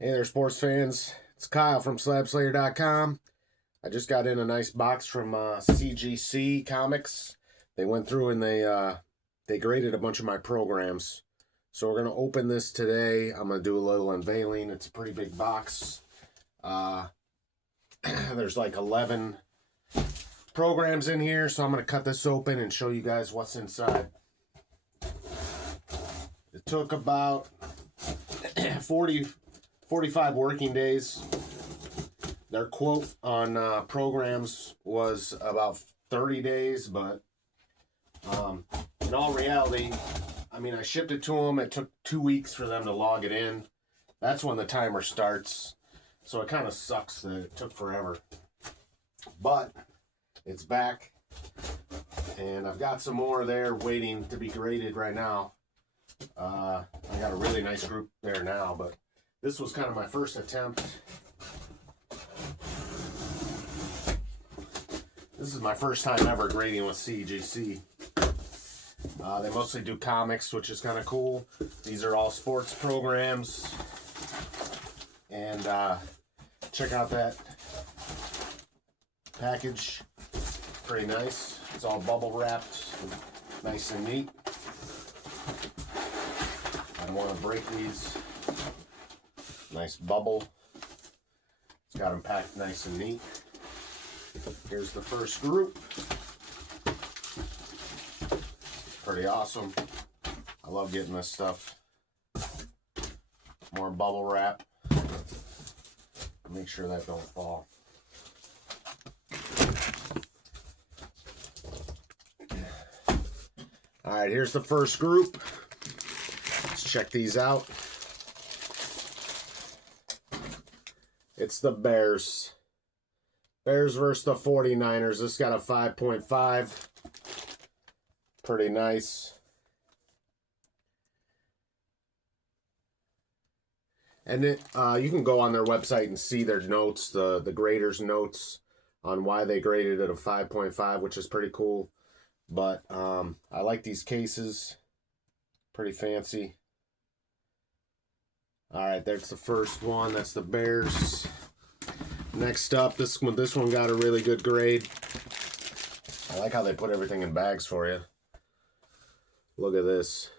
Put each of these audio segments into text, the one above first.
Hey there, sports fans. It's Kyle from SlabSlayer.com. I just got in a nice box from CGC Comics. They went through and they graded a bunch of my programs. So we're going to open this today. I'm going to do a little unveiling. It's a pretty big box. There's like 11 programs in here, so I'm going to cut this open and show you guys what's inside. It took about 45 working days. Their quote on programs was about 30 days, but in all reality, I mean, I shipped it to them. It took 2 weeks for them to log it in. That's when the timer starts. So it kind of sucks that it took forever. But it's back. And I've got some more there waiting to be graded right now. I got a really nice group there now, but this was kind of my first attempt. This is my first time ever grading with CGC. They mostly do comics, which is kind of cool. These are all sports programs. And check out that package. Pretty nice. It's all bubble wrapped, nice and neat. I don't want to break these. Nice bubble. It's got them packed nice and neat. Here's the first group. Pretty awesome. I love getting this stuff. More bubble wrap. Make sure that don't fall. Alright, here's the first group. Let's check these out. It's the Bears. Bears versus the 49ers. This got a 5.5. Pretty nice. And you can go on their website and see their notes, the graders' notes on why they graded it a 5.5, which is pretty cool. But I like these cases. Pretty fancy. All right, there's the first one. That's the Bears. Next up, this one got a really good grade. I like how they put everything in bags for you. Look at this.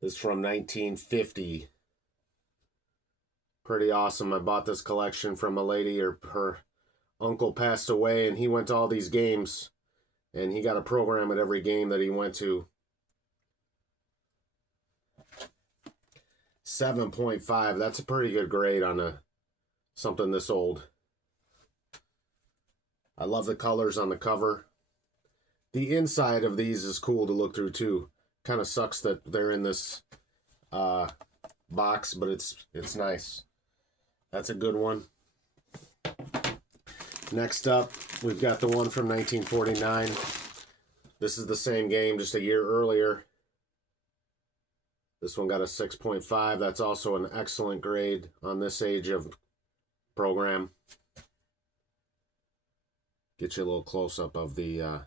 This is from 1950. Pretty awesome. I bought this collection from a lady. Her uncle passed away, and he went to all these games. And he got a program at every game that he went to. 7.5. That's a pretty good grade on something this old. I love the colors on the cover. The inside of these is cool to look through too. Kind of sucks that they're in this box, but it's nice. That's a good one. Next up, we've got the one from 1949. This is the same game, just a year earlier. This one got a 6.5. That's also an excellent grade on this age of program. Get you a little close-up of the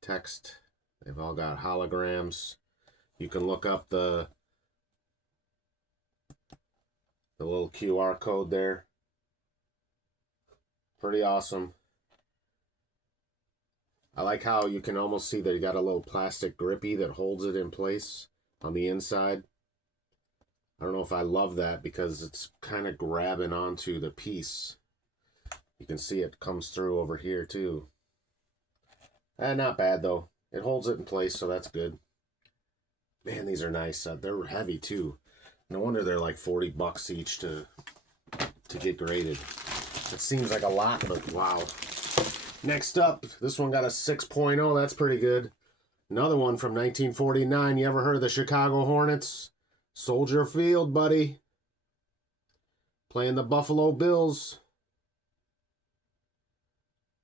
text. They've all got holograms. You can look up the little QR code there. Pretty awesome. I like how you can almost see that you got a little plastic grippy that holds it in place on the inside. I don't know if I love that because it's kind of grabbing onto the piece. You can see it comes through over here too. Not bad though. It holds it in place, so that's good. Man, these are nice. They're heavy too. No wonder they're like 40 bucks each to get graded. It seems like a lot, but wow. Next up, this one got a 6.0. That's pretty good. Another one from 1949. You ever heard of the Chicago Hornets? Soldier Field, buddy. Playing the Buffalo Bills.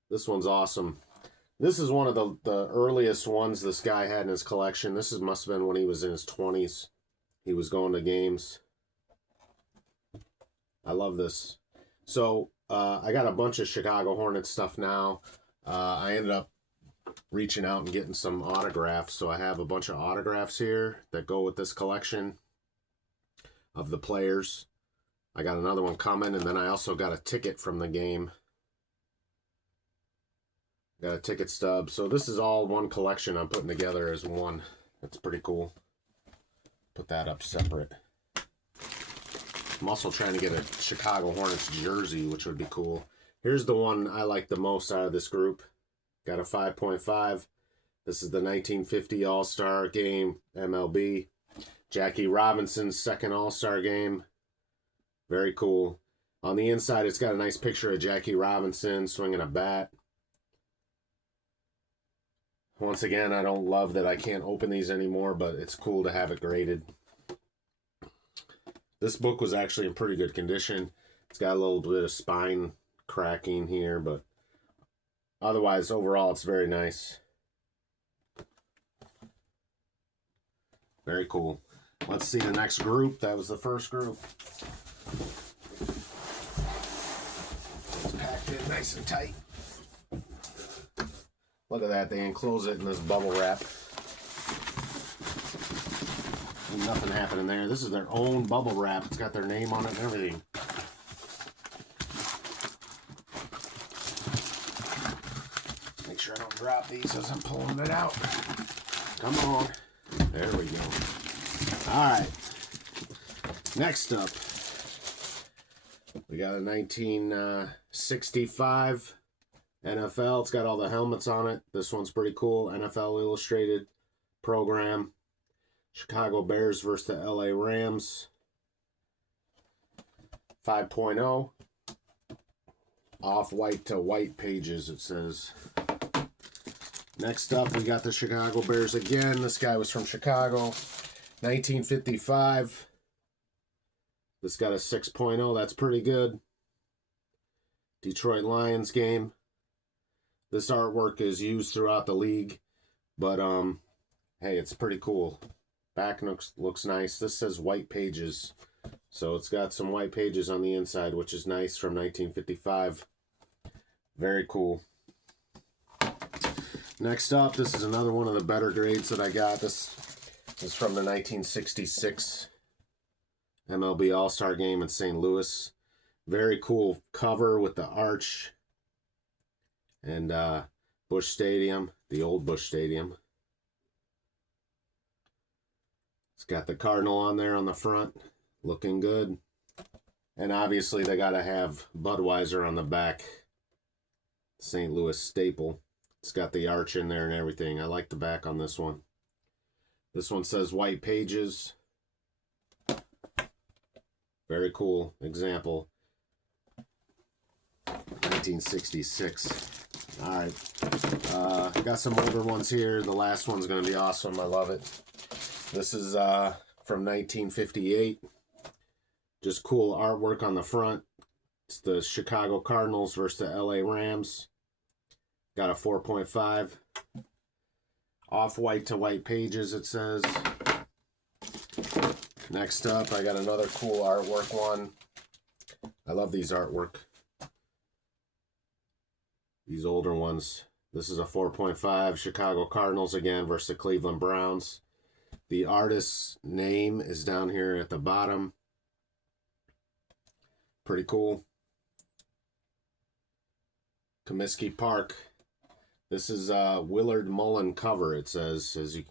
This one's awesome. This is one of the earliest ones this guy had in his collection. This must have been when he was in his 20s. He was going to games. I love this. So, I got a bunch of Chicago Hornets stuff now. I ended up reaching out and getting some autographs. So I have a bunch of autographs here that go with this collection. of the players. I got another one coming, and then I also got a ticket from the game. Got a ticket stub. So this is all one collection I'm putting together as one. That's pretty cool. Put that up separate. I'm also trying to get a Chicago Hornets jersey, which would be cool. Here's the one I like the most out of this group. Got a 5.5. This is the 1950 All-Star game, MLB. Jackie Robinson's second All-Star game. Very cool. On the inside, it's got a nice picture of Jackie Robinson swinging a bat. Once again, I don't love that I can't open these anymore, but it's cool to have it graded. This book was actually in pretty good condition. It's got a little bit of spine cracking here, but otherwise, overall, it's very nice. Very cool. Let's see the next group. That was the first group. It's packed in nice and tight. Look at that, they enclose it in this bubble wrap. Nothing happening there. This is their own bubble wrap. It's got their name on it and everything. Make sure I don't drop these as I'm pulling it out. Come on. There we go. Alright. Next up, we got a 1965 NFL. It's got all the helmets on it. This one's pretty cool. NFL Illustrated program. Chicago Bears versus the LA Rams. 5.0. Off-white to white pages, it says. Next up, we got the Chicago Bears again. This guy was from Chicago. 1955. This got a 6.0. That's pretty good. Detroit Lions game. This artwork is used throughout the league, but hey, it's pretty cool. Back looks nice. This says white pages, so it's got some white pages on the inside, which is nice, from 1955. Very cool. Next up, this is another one of the better grades that I got. This is from the 1966 MLB All-Star game in St. Louis. Very cool cover with the arch. And Busch Stadium, the old Busch Stadium. It's got the Cardinal on there on the front, looking good. And obviously they got to have Budweiser on the back. St. Louis staple. It's got the arch in there and everything. I like the back on this one. This one says white pages. Very cool example. 1966. Alright, got some older ones here. The last one's going to be awesome. I love it. This is from 1958. Just cool artwork on the front. It's the Chicago Cardinals versus the LA Rams. Got a 4.5. Off-white to white pages, it says. Next up, I got another cool artwork one. I love these artwork. These older ones. This is a 4.5. Chicago Cardinals again versus the Cleveland Browns. The artist's name is down here at the bottom. Pretty cool. Comiskey Park. This is Willard Mullen cover, it says, as you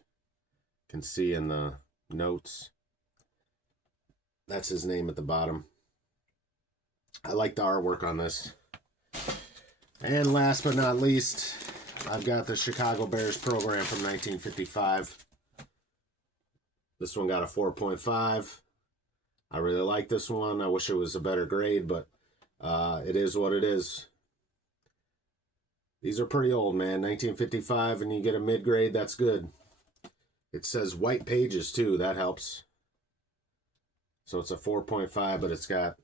can see in the notes. That's his name at the bottom. I like the artwork on this. And last but not least, I've got the Chicago Bears program from 1955. This one got a 4.5. I really like this one. I wish it was a better grade, but it is what it is. These are pretty old, man. 1955, and you get a mid-grade, that's good. It says white pages, too. That helps. So it's a 4.5, but it's got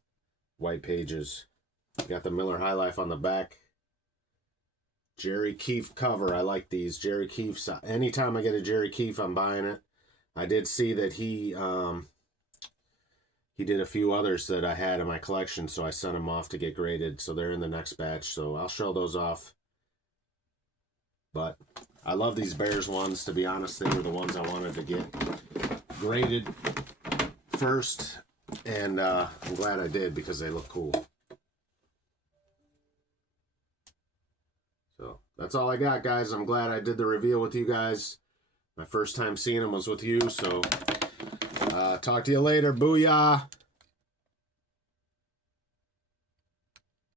white pages. Got the Miller High Life on the back. Jerry Keefe cover. I like these. Jerry Keefe's. Anytime I get a Jerry Keefe, I'm buying it. I did see that he did a few others that I had in my collection, so I sent them off to get graded. So they're in the next batch. So I'll show those off. But I love these Bears ones. To be honest, they were the ones I wanted to get graded first. And I'm glad I did because they look cool. So that's all I got, guys. I'm glad I did the reveal with you guys. My first time seeing them was with you. So talk to you later. Booyah.